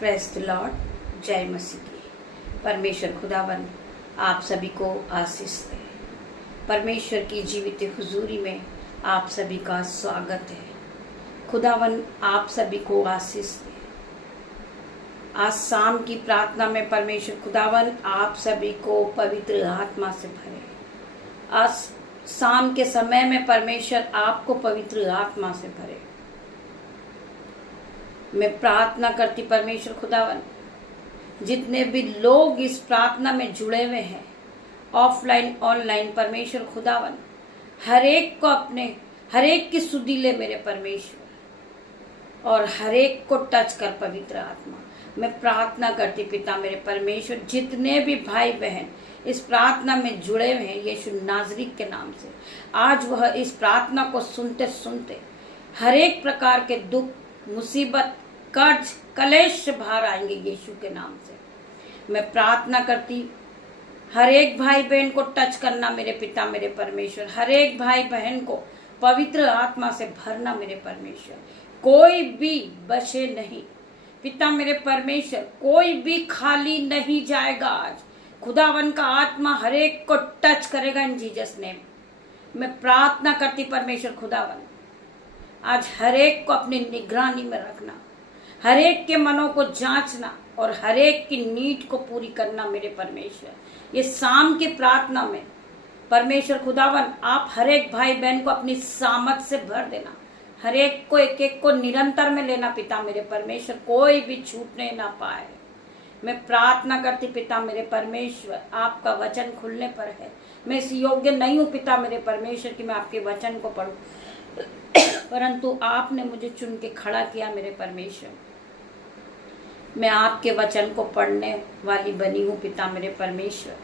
Praise the Lord. जय मसीह की। परमेश्वर खुदावन आप सभी को आशीष दे। परमेश्वर की जीवित हुजूरी में आप सभी का स्वागत है। खुदावन आप सभी को आशीष दे। आज शाम की प्रार्थना में परमेश्वर खुदावन आप सभी को पवित्र आत्मा से भरे। आज शाम के समय में परमेश्वर आपको पवित्र आत्मा से भरे। मैं प्रार्थना करती परमेश्वर खुदावन, जितने भी लोग इस प्रार्थना में जुड़े हुए हैं, ऑफलाइन ऑनलाइन, परमेश्वर खुदावन हर एक की सुधि ले मेरे परमेश्वर, और हर एक को टच कर पवित्र आत्मा। मैं प्रार्थना करती पिता मेरे परमेश्वर, जितने भी भाई बहन इस प्रार्थना में जुड़े हुए हैं यीशु नाज़री के नाम से, आज वह इस प्रार्थना को सुनते सुनते हर एक प्रकार के दुख, मुसीबत, कर्ज, कलेश बाहर आएंगे यीशु के नाम से। मैं प्रार्थना करती हर एक भाई बहन को टच करना मेरे पिता मेरे परमेश्वर, हर एक भाई बहन को पवित्र आत्मा से भरना मेरे परमेश्वर। कोई भी बचे नहीं पिता मेरे परमेश्वर, कोई भी खाली नहीं जाएगा। आज खुदावन का आत्मा हर एक को टच करेगा इन जीसस नेम। मैं प्रार्थना करती परमेश्वर खुदावन, आज हर एक को अपनी निगरानी में रखना, हर एक के मनों को जांचना और हर एक की नीड को पूरी करना मेरे परमेश्वर। ये शाम की प्रार्थना में परमेश्वर खुदावन आप हर एक भाई बहन को अपनी सामर्थ से भर देना, हर एक को एक को निरंतर में लेना पिता मेरे परमेश्वर, कोई भी छूटने ना पाए। मैं प्रार्थना करती पिता मेरे परमेश्वर, आपका वचन खुलने पर है। मैं इस योग्य नहीं हूँ पिता मेरे परमेश्वर कि मैं आपके वचन को पढ़ूं, परंतु आपने मुझे चुन के खड़ा किया मेरे परमेश्वर। मैं आपके वचन को पढ़ने वाली बनी हूँ पिता मेरे परमेश्वर।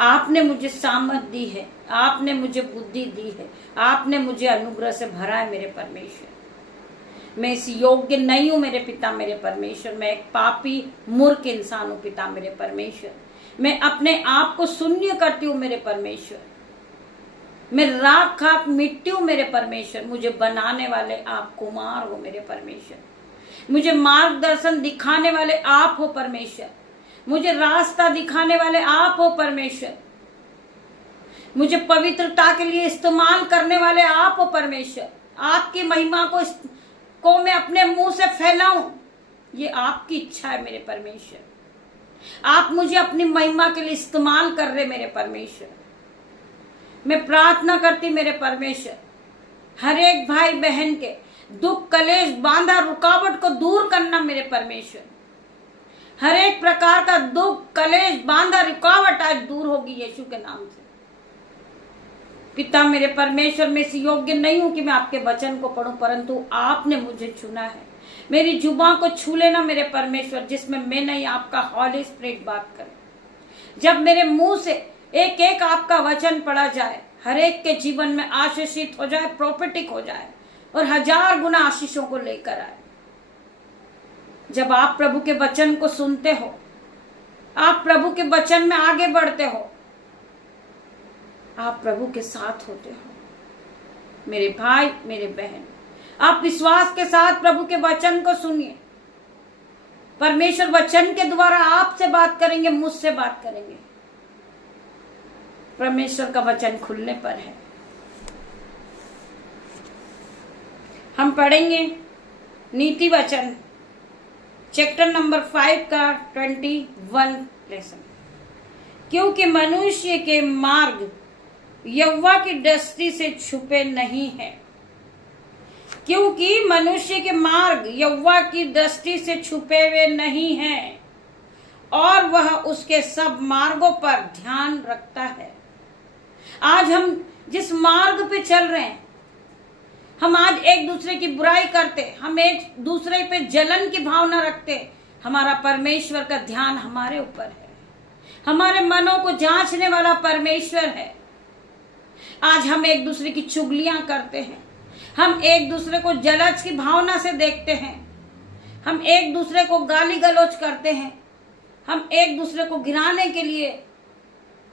आपने मुझे सामर्थ दी है, आपने मुझे बुद्धि दी है, आपने मुझे अनुग्रह से भरा है मेरे परमेश्वर। मैं इस योग्य नहीं हूँ मेरे पिता मेरे परमेश्वर, मैं एक पापी मूर्ख इंसान हूँ पिता मेरे परमेश्वर। मैं अपने आप को शून्य करती हूँ मेरे परमेश्वर। मैं राख खाक मिट्टी हूँ मेरे परमेश्वर। मुझे बनाने वाले आप कुमार हो मेरे परमेश्वर। मुझे मार्गदर्शन दिखाने वाले आप हो परमेश्वर। मुझे रास्ता दिखाने वाले आप हो परमेश्वर। मुझे पवित्रता के लिए इस्तेमाल करने वाले आप हो परमेश्वर। आपकी महिमा को मैं अपने मुंह से फैलाऊं, ये आपकी इच्छा है मेरे परमेश्वर। आप मुझे अपनी महिमा के लिए इस्तेमाल कर रहे मेरे परमेश्वर। मैं प्रार्थना करती मेरे परमेश्वर, हर एक भाई बहन के दुख, कलेश, बांधा, रुकावट को दूर करना मेरे परमेश्वर। हर एक प्रकार का दुख, कलेश, बांधा, रुकावट आज दूर होगी यीशु के नाम से। पिता मेरे परमेश्वर, मैं इस योग्य नहीं हूं कि मैं आपके वचन को पढ़ूं, परंतु आपने मुझे चुना है। मेरी जुबान को छू लेना मेरे परमेश्वर, जिसमें मैं नहीं आपका हॉली स्पिरिट बात करे। जब मेरे मुंह से एक एक आपका वचन पढ़ा जाए, हर एक के जीवन में आशीषित हो जाए, प्रोफेटिक हो जाए और 1000 गुना आशीषों को लेकर आए। जब आप प्रभु के वचन को सुनते हो, आप प्रभु के वचन में आगे बढ़ते हो, आप प्रभु के साथ होते हो मेरे भाई मेरे बहन। आप विश्वास के साथ प्रभु के वचन को सुनिए। परमेश्वर वचन के द्वारा आपसे बात करेंगे, मुझसे बात करेंगे। परमेश्वर का वचन खुलने पर है। हम पढ़ेंगे नीति वचन चैप्टर नंबर 5 का 21 लेसन। क्योंकि मनुष्य के मार्ग यहोवा की दृष्टि से छुपे नहीं है। क्योंकि मनुष्य के मार्ग यहोवा की दृष्टि से छुपे हुए नहीं हैं, और वह उसके सब मार्गों पर ध्यान रखता है। आज हम जिस मार्ग पे चल रहे हैं, हम आज एक दूसरे की बुराई करते, हम एक दूसरे पे जलन की भावना रखते। हमारा परमेश्वर का ध्यान हमारे ऊपर है। हमारे मनों को जांचने वाला परमेश्वर है। आज हम एक दूसरे की चुगलियां करते हैं, हम एक दूसरे को जलज की भावना से देखते हैं, हम एक दूसरे को गाली गलौज करते हैं, हम एक दूसरे को गिराने के लिए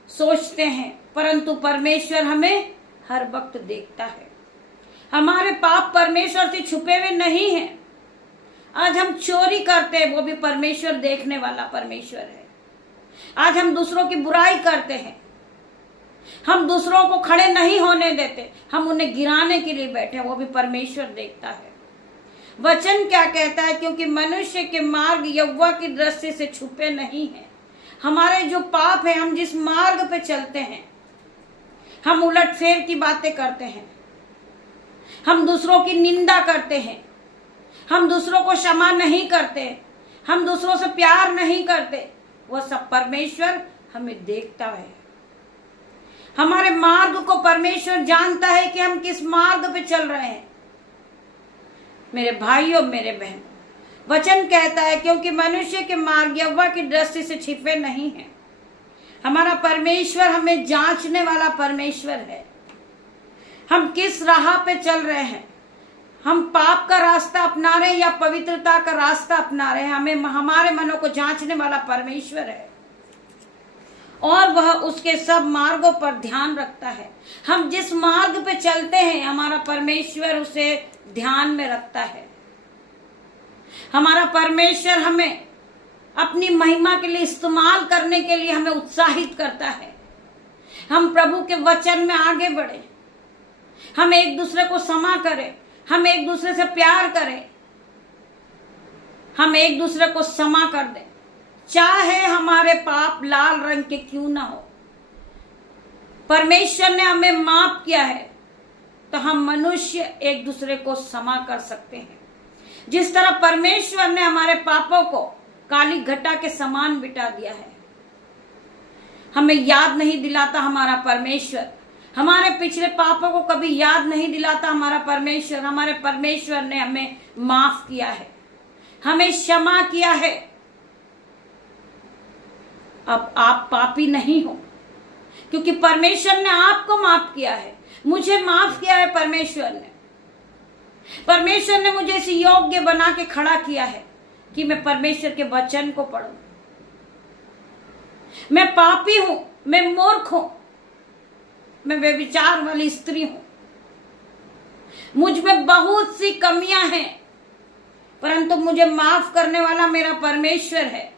सोचते हैं, परंतु परमेश्वर हमें हर वक्त देखता है। हमारे पाप परमेश्वर से छुपे हुए नहीं हैं। आज हम चोरी करते हैं, वो भी परमेश्वर देखने वाला परमेश्वर है। आज हम दूसरों की बुराई करते हैं, हम दूसरों को खड़े नहीं होने देते, हम उन्हें गिराने के लिए बैठे, वो भी परमेश्वर देखता है। वचन क्या कहता है? क्योंकि मनुष्य के मार्ग यहोवा की दृष्टि से छुपे नहीं है। हमारे जो पाप है, हम जिस मार्ग पे चलते हैं, हम उलटफेर की बातें करते हैं, हम दूसरों की निंदा करते हैं, हम दूसरों को क्षमा नहीं करते, हम दूसरों से प्यार नहीं करते, वो सब परमेश्वर हमें देखता है। हमारे मार्ग को परमेश्वर जानता है कि हम किस मार्ग पे चल रहे हैं। मेरे भाइयों, मेरे बहनों, वचन कहता है क्योंकि मनुष्य के मार्ग यहोवा की दृष्टि से छिपे नहीं है। हमारा परमेश्वर हमें जांचने वाला परमेश्वर है। हम किस राह पे चल रहे हैं, हम पाप का रास्ता अपना रहे हैं या पवित्रता का रास्ता अपना रहे हैं, हमें हमारे मनों को जांचने वाला परमेश्वर है और वह उसके सब मार्गों पर ध्यान रखता है। हम जिस मार्ग पे चलते हैं, हमारा परमेश्वर उसे ध्यान में रखता है। हमारा परमेश्वर हमें अपनी महिमा के लिए इस्तेमाल करने के लिए हमें उत्साहित करता है। हम प्रभु के वचन में आगे बढ़े, हम एक दूसरे को क्षमा करें, हम एक दूसरे से प्यार करें, हम एक दूसरे को क्षमा कर दें, चाहे हमारे पाप लाल रंग के क्यों ना हो। परमेश्वर ने हमें माफ किया है तो हम मनुष्य एक दूसरे को क्षमा कर सकते हैं। जिस तरह परमेश्वर ने हमारे पापों को काली घटा के समान मिटा दिया है, हमें याद नहीं दिलाता हमारा परमेश्वर, हमारे पिछले पापों को कभी याद नहीं दिलाता हमारा परमेश्वर। हमारे परमेश्वर ने हमें माफ किया है, हमें क्षमा किया है। अब आप पापी नहीं हो क्योंकि परमेश्वर ने आपको माफ किया है। मुझे माफ किया है परमेश्वर ने। परमेश्वर ने मुझे इस योग्य बना के खड़ा किया है कि मैं परमेश्वर के वचन को पढूं। मैं पापी हूं, मैं मूर्ख हूं, मैं व्यभिचार वाली स्त्री हूं, मुझ में बहुत सी कमियां हैं, परंतु मुझे माफ करने वाला मेरा परमेश्वर है।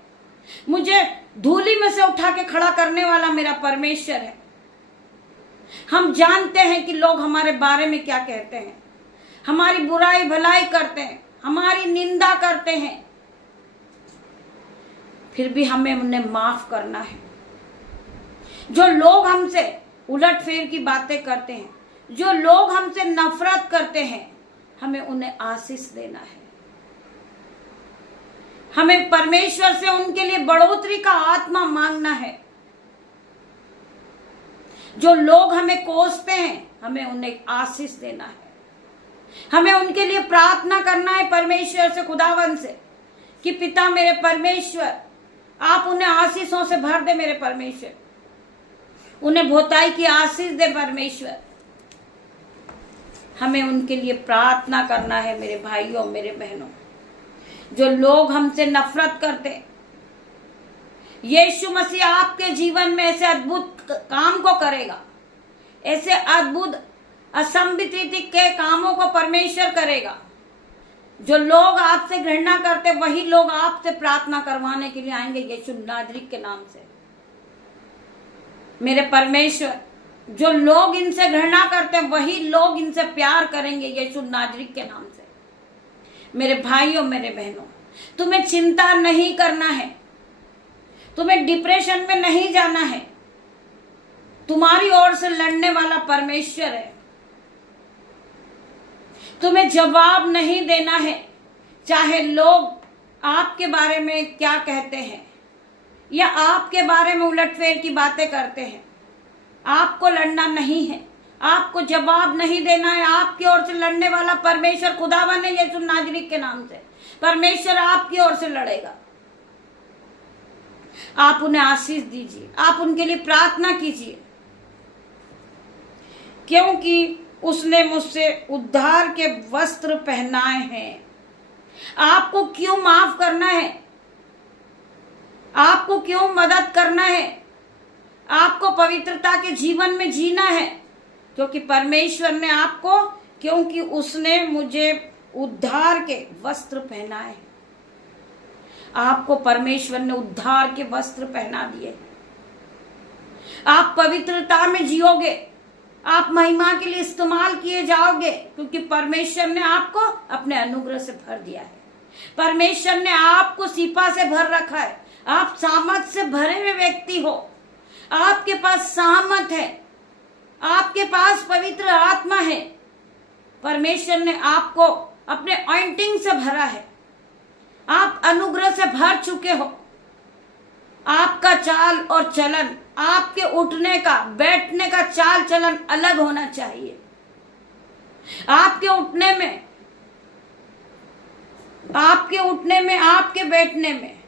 मुझे धूली में से उठा के खड़ा करने वाला मेरा परमेश्वर है। हम जानते हैं कि लोग हमारे बारे में क्या कहते हैं, हमारी बुराई भलाई करते हैं, हमारी निंदा करते हैं, फिर भी हमें उन्हें माफ करना है। जो लोग हमसे उलटफेर की बातें करते हैं, जो लोग हमसे नफरत करते हैं, हमें उन्हें आशीष देना है। हमें परमेश्वर से उनके लिए बढ़ोतरी का आत्मा मांगना है। जो लोग हमें कोसते हैं, हमें उन्हें आशीष देना है। हमें उनके लिए प्रार्थना करना है परमेश्वर से, खुदावन से, कि पिता मेरे परमेश्वर, आप उन्हें आशीषों से भर दे मेरे परमेश्वर, उन्हें बहुताई की आशीष दे परमेश्वर। हमें उनके लिए प्रार्थना करना है मेरे भाइयों, मेरे बहनों। जो लोग हमसे नफरत करते, यीशु मसीह आपके जीवन में ऐसे अद्भुत काम को करेगा, ऐसे अद्भुत असंभित रीति के कामों को परमेश्वर करेगा। जो लोग आपसे घृणा करते, वही लोग आपसे प्रार्थना करवाने के लिए आएंगे यीशु नाजरी के नाम से। मेरे परमेश्वर, जो लोग इनसे घृणा करते हैं, वही लोग इनसे प्यार करेंगे यीशु नाजरी के नाम से। मेरे भाइयों, मेरे बहनों, तुम्हें चिंता नहीं करना है, तुम्हें डिप्रेशन में नहीं जाना है। तुम्हारी ओर से लड़ने वाला परमेश्वर है। तुम्हें जवाब नहीं देना है, चाहे लोग आपके बारे में क्या कहते हैं या आपके बारे में उलटफेर की बातें करते हैं। आपको लड़ना नहीं है, आपको जवाब नहीं देना है। आपकी ओर से लड़ने वाला परमेश्वर खुदावन है यीशु नाजरी के नाम से। परमेश्वर आपकी ओर से लड़ेगा। आप उन्हें आशीष दीजिए, आप उनके लिए प्रार्थना कीजिए, क्योंकि उसने मुझसे उद्धार के वस्त्र पहनाए हैं। आपको क्यों माफ करना है? आपको क्यों मदद करना है? आपको पवित्रता के जीवन में जीना है, क्योंकि परमेश्वर ने आपको, क्योंकि उसने मुझे उद्धार के वस्त्र पहनाए हैं। आपको परमेश्वर ने उद्धार के वस्त्र पहना दिए। आप पवित्रता में जियोगे, आप महिमा के लिए इस्तेमाल किए जाओगे, क्योंकि परमेश्वर ने आपको अपने अनुग्रह से भर दिया है। परमेश्वर ने आपको सीपा से भर रखा है। आप सामर्थ से भरे हुए व्यक्ति हो। आपके पास सामर्थ है, आपके पास पवित्र आत्मा है। परमेश्वर ने आपको अपने ऑइंटिंग से भरा है। आप अनुग्रह से भर चुके हो। आपका चाल और चलन, आपके उठने का बैठने का चाल चलन अलग होना चाहिए। आपके उठने में, आपके बैठने में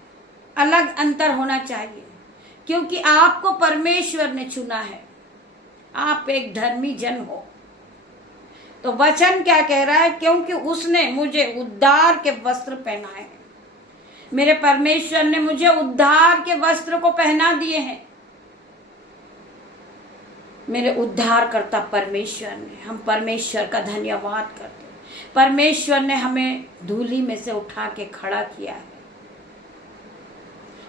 अलग अंतर होना चाहिए, क्योंकि आपको परमेश्वर ने चुना है। आप एक धर्मी जन हो। तो वचन क्या कह रहा है? क्योंकि उसने मुझे उद्धार के वस्त्र पहनाए हैं। मेरे परमेश्वर ने मुझे उद्धार के वस्त्र को पहना दिए हैं। मेरे उद्धारकर्ता परमेश्वर ने, हम परमेश्वर का धन्यवाद करते हैं। परमेश्वर ने हमें धूली में से उठा के खड़ा किया है।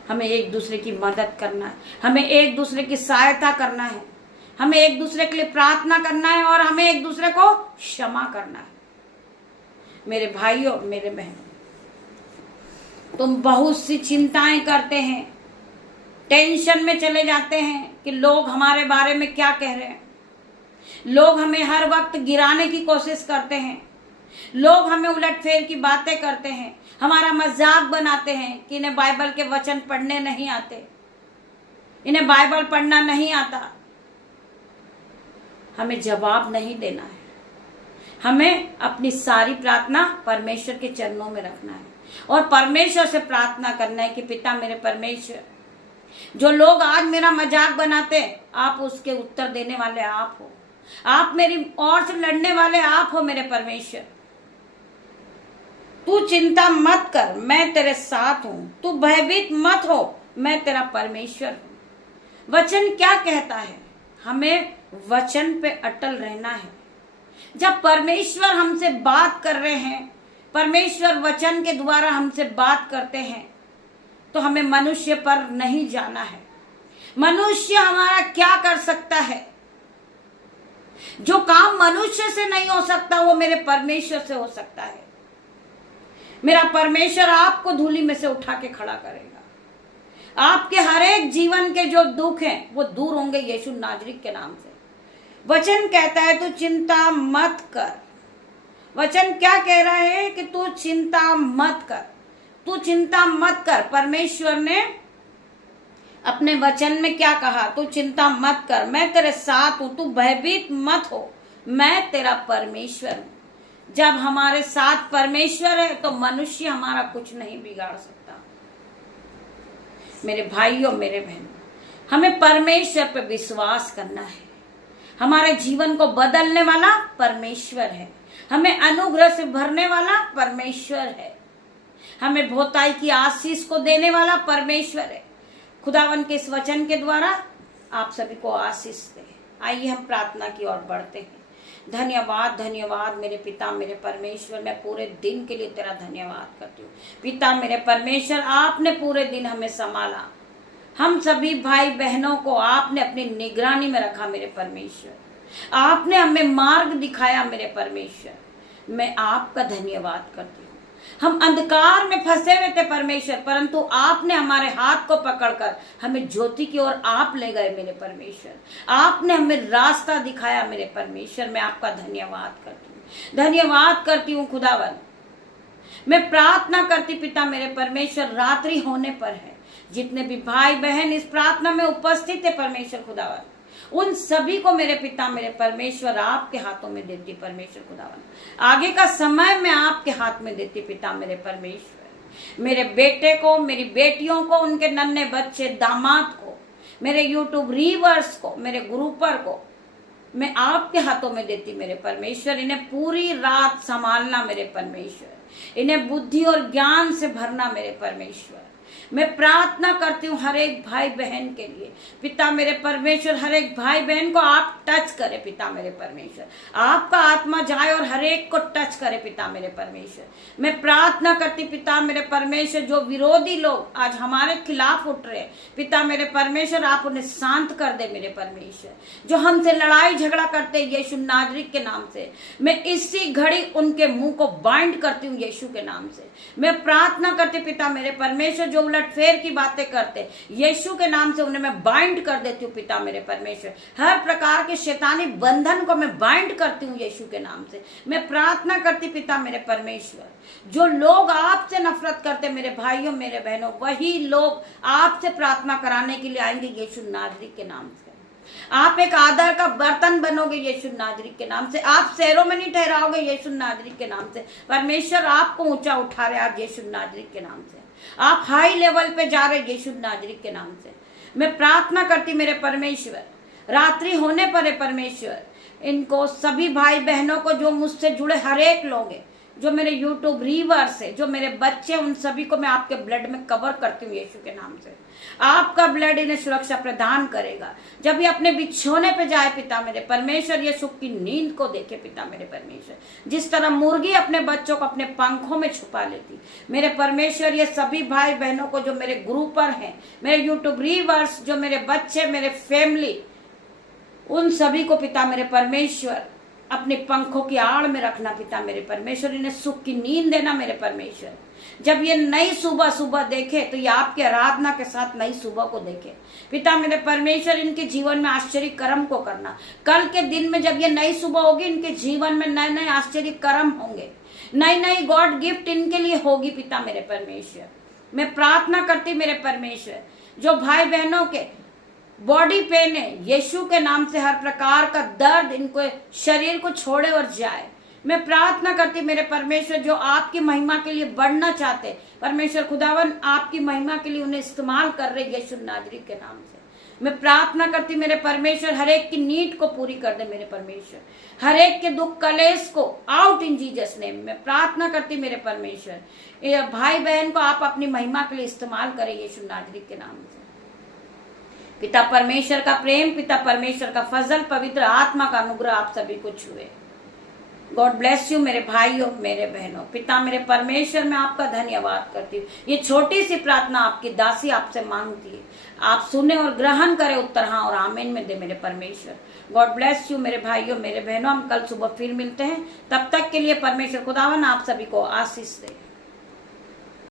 हमें एक दूसरे की मदद करना है, हमें एक दूसरे की सहायता करना है, हमें एक दूसरे के लिए प्रार्थना करना है और हमें एक दूसरे को क्षमा करना है। मेरे भाइयों, मेरे बहनों, तुम बहुत सी चिंताएं करते हैं, टेंशन में चले जाते हैं कि लोग हमारे बारे में क्या कह रहे हैं। लोग हमें हर वक्त गिराने की कोशिश करते हैं। लोग हमें उलटफेर की बातें करते हैं, हमारा मजाक बनाते हैं कि इन्हें बाइबल के वचन पढ़ने नहीं आते, इन्हें बाइबल पढ़ना नहीं आता। हमें जवाब नहीं देना है। हमें अपनी सारी प्रार्थना परमेश्वर के चरणों में रखना है और परमेश्वर से प्रार्थना करना है कि पिता मेरे परमेश्वर, जो लोग आज मेरा मजाक बनाते हैं, आप उसके उत्तर देने वाले आप हो। आप मेरी ओर से लड़ने वाले आप हो। मेरे परमेश्वर, तू चिंता मत कर, मैं तेरे साथ हूं। तू भयभीत मत हो, मैं तेरा परमेश्वर हूं। वचन क्या कहता है? हमें वचन पे अटल रहना है। जब परमेश्वर हमसे बात कर रहे हैं, परमेश्वर वचन के द्वारा हमसे बात करते हैं, तो हमें मनुष्य पर नहीं जाना है। मनुष्य हमारा क्या कर सकता है? जो काम मनुष्य से नहीं हो सकता वो मेरे परमेश्वर से हो सकता है। मेरा परमेश्वर आपको धूली में से उठा के खड़ा करेगा। आपके हर एक जीवन के जो दुख हैं वो दूर होंगे यीशु नाजरीत के नाम से। वचन कहता है तू चिंता मत कर। वचन क्या कह रहा है? कि तू चिंता मत कर, तू चिंता मत कर। परमेश्वर ने अपने वचन में क्या कहा? तू चिंता मत कर, मैं तेरे साथ हूं। तू भयभीत मत हो, मैं तेरा परमेश्वर हूं। जब हमारे साथ परमेश्वर है तो मनुष्य हमारा कुछ नहीं बिगाड़ सकता। मेरे भाइयों, मेरे बहनों, हमें परमेश्वर पर विश्वास करना है। हमारे जीवन को बदलने वाला परमेश्वर है। हमें अनुग्रह से भरने वाला परमेश्वर है। हमें बहुताई की आशीष को देने वाला परमेश्वर है। खुदावन के इस वचन के द्वारा आप सभी को आशीष दे। आइए हम प्रार्थना की ओर बढ़ते हैं। धन्यवाद, धन्यवाद मेरे पिता, मेरे परमेश्वर, मैं पूरे दिन के लिए तेरा धन्यवाद करती हूँ। पिता मेरे परमेश्वर, आपने पूरे दिन हमें संभाला। हम सभी भाई बहनों को आपने अपनी निगरानी में रखा। मेरे परमेश्वर, आपने हमें मार्ग दिखाया। मेरे परमेश्वर, मैं आपका धन्यवाद करती हूँ। हम अंधकार में फंसे हुए थे परमेश्वर, परंतु आपने हमारे हाथ को पकड़कर हमें ज्योति की ओर आप ले गए। मेरे परमेश्वर, आपने हमें रास्ता दिखाया। मेरे परमेश्वर, मैं आपका धन्यवाद करती हूँ, धन्यवाद करती हूँ खुदावन। मैं प्रार्थना करती पिता मेरे परमेश्वर, रात्रि होने पर है, जितने भी भाई बहन इस प्रार्थना में उपस्थित है परमेश्वर खुदावन, उन सभी को मेरे पिता मेरे परमेश्वर आपके हाथों में देती परमेश्वर खुदावन। आगे का समय मैं आपके हाथ में देती पिता मेरे परमेश्वर। मेरे बेटे को, मेरी बेटियों को, उनके नन्हे बच्चे, दामाद को, मेरे यूट्यूब रीवर्स को, मेरे ग्रुपर को मैं आपके हाथों में देती मेरे परमेश्वर। इन्हें पूरी रात संभालना मेरे परमेश्वर। इन्हें बुद्धि और ज्ञान से भरना मेरे परमेश्वर। मैं प्रार्थना करती हूँ हर एक भाई बहन के लिए पिता मेरे परमेश्वर, हर एक भाई बहन को आप टच करें पिता मेरे परमेश्वर, आपका आत्मा जाए और हर एक को टच करे पिता मेरे परमेश्वर। मैं प्रार्थना करती पिता मेरे परमेश्वर, जो विरोधी लोग आज हमारे खिलाफ उठ रहे हैं पिता मेरे परमेश्वर, आप उन्हें शांत कर दे मेरे परमेश्वर। जो हमसे लड़ाई झगड़ा करते यीशु नाजरीक के नाम से, मैं इसी घड़ी उनके मुंह को बाइंड करती हूँ यीशु के नाम से। मैं प्रार्थना करती पिता मेरे परमेश्वर, जो उलटफेर की बातें करते यीशु के नाम से उन्हें मैं बाइंड कर देती हूँ पिता मेरे परमेश्वर। हर प्रकार के शैतानी बंधन को मैं बाइंड करती हूँ यीशु के नाम से। मैं प्रार्थना करती पिता मेरे परमेश्वर, जो लोग आपसे नफरत करते मेरे भाइयों मेरे बहनों, वही लोग आपसे प्रार्थना कराने के लिए आएंगे यीशु नाजरीक के नाम से। आप एक आदर का बर्तन बनोगे यीशु नाजरीक के नाम से। आप शहरों में नहीं ठहराओगे यीशु नाजरीक के नाम से। परमेश्वर आपको ऊंचा उठा रहे आज यीशु नाजरीक के नाम से। आप हाई लेवल पे जा रहे यीशु नाजरीक के नाम से। मैं प्रार्थना करती मेरे परमेश्वर, रात्रि होने पर परमेश्वर, इनको सभी भाई बहनों को जो मुझसे जुड़े हर एक लोग हैं, जो मेरे यूट्यूब व्यूअर्स है, जो मेरे बच्चे, उन सभी को मैं आपके ब्लड में कवर करती हूँ यीशु के नाम से। आपका ब्लड इन्हें सुरक्षा प्रदान करेगा। जब ये अपने बिछोने पे जाए पिता मेरे परमेश्वर, ये सुख की नींद को देखे पिता मेरे परमेश्वर। जिस तरह मुर्गी अपने बच्चों को अपने पंखों में छुपा लेती, मेरे परमेश्वर ये सभी भाई बहनों को जो मेरे ग्रुपर हैं, मेरे यूट्यूब व्यूअर्स, जो मेरे बच्चे, मेरे फैमिली, उन सभी को पिता मेरे परमेश्वर अपने पंखों की आड़ में रखना पिता मेरे परमेश्वर। इन्हें सुख की नींद देना मेरे परमेश्वर। जब ये नई सुबह सुबह देखे तो ये आपकी आराधना के साथ नई सुबह को देखे पिता मेरे परमेश्वर। इनके जीवन में आश्चर्य कर्म को करना। कल के दिन में जब ये नई सुबह होगी, इनके जीवन में नए नए आश्चर्य कर्म होंगे, नई नई गॉड गिफ्ट इनके लिए होगी पिता मेरे परमेश्वर। मैं प्रार्थना करती मेरे परमेश्वर, जो भाई बहनों के बॉडी पेन है यीशु के नाम से, हर प्रकार का दर्द इनको शरीर को छोड़े और जाए। मैं प्रार्थना करती मेरे परमेश्वर, जो आपकी महिमा के लिए बढ़ना चाहते परमेश्वर खुदावन, आपकी महिमा के लिए उन्हें इस्तेमाल कर रहे यीशु नाजरीक के नाम से। मैं प्रार्थना करती मेरे परमेश्वर, हर एक की नीड को पूरी कर दे मेरे परमेश्वर। हर एक के दुख कलेश को आउट इन जीसस नेम। मैं प्रार्थना करती मेरे परमेश्वर, भाई बहन को आप अपनी महिमा के लिए इस्तेमाल करें यीशु नाजरीक के नाम से। पिता परमेश्वर का प्रेम, पिता परमेश्वर का फजल, पवित्र आत्मा का अनुग्रह आप सभी को छुए। गॉड ब्लेस यू मेरे भाइयों मेरे बहनों। पिता मेरे परमेश्वर, मैं आपका धन्यवाद करती हूँ। ये छोटी सी प्रार्थना आपकी दासी आपसे मांगती है, आप सुने और ग्रहण करें उत्तर हाँ और आमीन में दे मेरे परमेश्वर। गॉड ब्लेस यू मेरे भाइयों मेरे बहनों। हम कल सुबह फिर मिलते हैं, तब तक के लिए परमेश्वर खुदावन आप सभी को आशीष दे।